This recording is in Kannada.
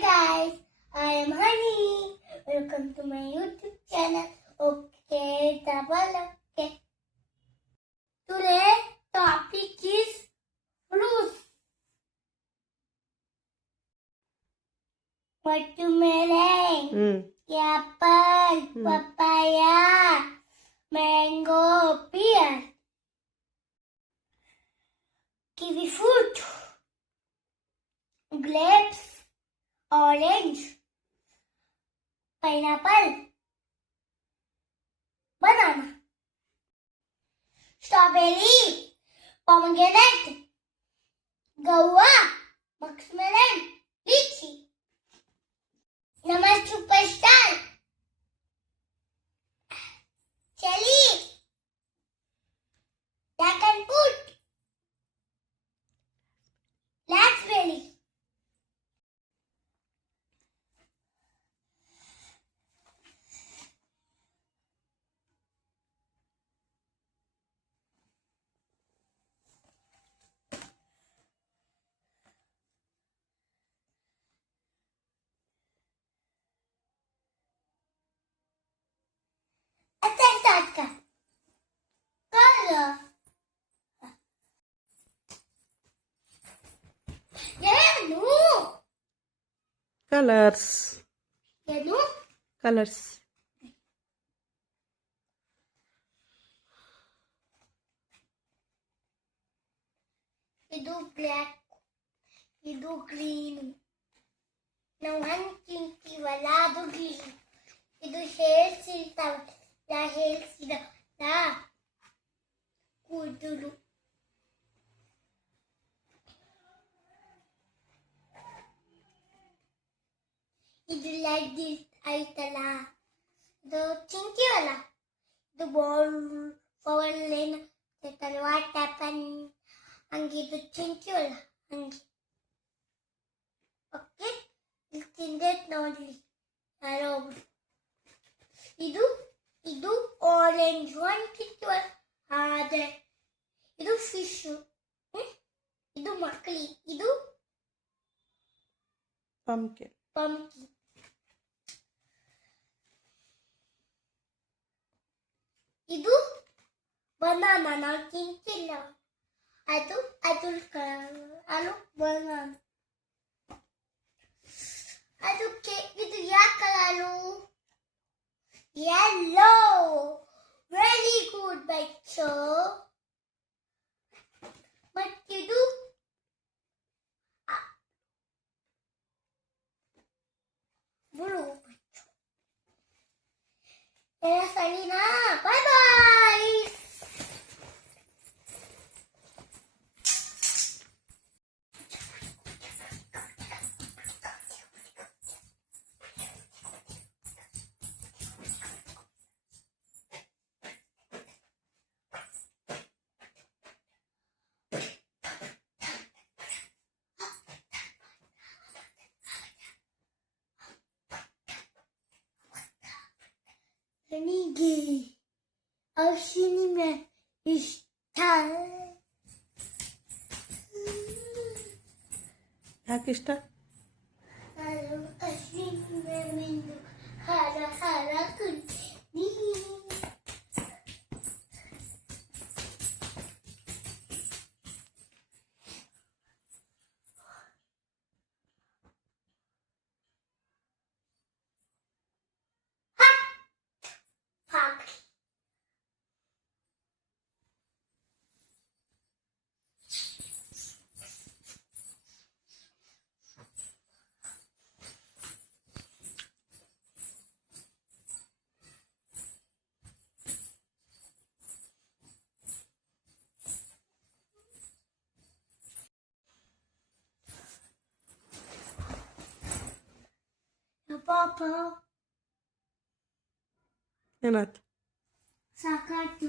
guys, I am Honey. Welcome to my YouTube channel. Okay, double okay. Today topic is fruits. Watermelon, apple, papaya, mango, pear, kiwi fruit, grapes, orange, pineapple, banana, strawberry, pomegranate, guava, muskmelon, lychee. Namaste superstar. Cherry, dragon fruit, raspberry. Color. Yellow. Colors. Yellow. Colors. ಇದು ಬ್ಲ್ಯಾಕ್, ಇದು ಗ್ರೀನು. ನಾವು ಹಣ್ಣು ತಿಂತೀವಲ್ಲ ಅದು ಗ್ರೀನ್. ಇದು ಹೇರ್ಸ್ ಇರ್ತಾವಲ್ಲ, ಹೇರ್ಸ್ ಇರಲ್ಲ ಕೂದಲು. ಇದು ಲೈಟ್ ಐತಲ್ಲ, ಇದು ತಿಂತೀವಲ್ಲ, ಇದು ಬೌಲ್ ಏನು ವಾಟ್ ಹ್ಯಾಪನ್ ಹಂಗಿದು ತಿಂತೀವಲ್ಲ ಹಂಗೆ. ಓಕೆ, ಇಲ್ಲಿ ತಿಂದೈತ್ ನೋಡ್ಲಿ ಯಾರೋ ಒಬ್ರು. ಇದು ಇದು ಆರೆಂಜ್ ಒನ್ ತಿಂತೀವಲ್ಲ ಅದೇ. ಇದು ಫಿಶ್, ಇದು ಮಕ್ಕಳಿ, ಇದು Pumpkin. ಪಂಪ್ಕಿನ್. ಇದು ಬನಾನಾ, ನಾವು ತಿಂತಿಲ್ಲ. ಅದು ಅದು ಬನಾನಾ. ಅದಕ್ಕೆ ಇದು ಯಾವ ಕಲರು? ಯೆಲ್ಲೋ. ವೆರಿ ಗುಡ್ ಬಚ್ಚೋ. ಮತ್ತಿದು ಬ್ಲೂ. ಎಲ್ಲ ಸರಿನಾ? ಬಾಯ್ ಬಾಯ್. ನನಗೆ ಅಶ್ವಿನಿ ಇಷ್ಟ. ಯಾಕೆ ಇಷ್ಟ? ಅಶ್ವಿನಿ ಮ್ಯಾಮಿಂದು ಹರ ಹರ ಕುಂತೀನಿ. ಪಾಪ ಏನಾಯ್ತು? ಸಾಕಾಯ್ತು.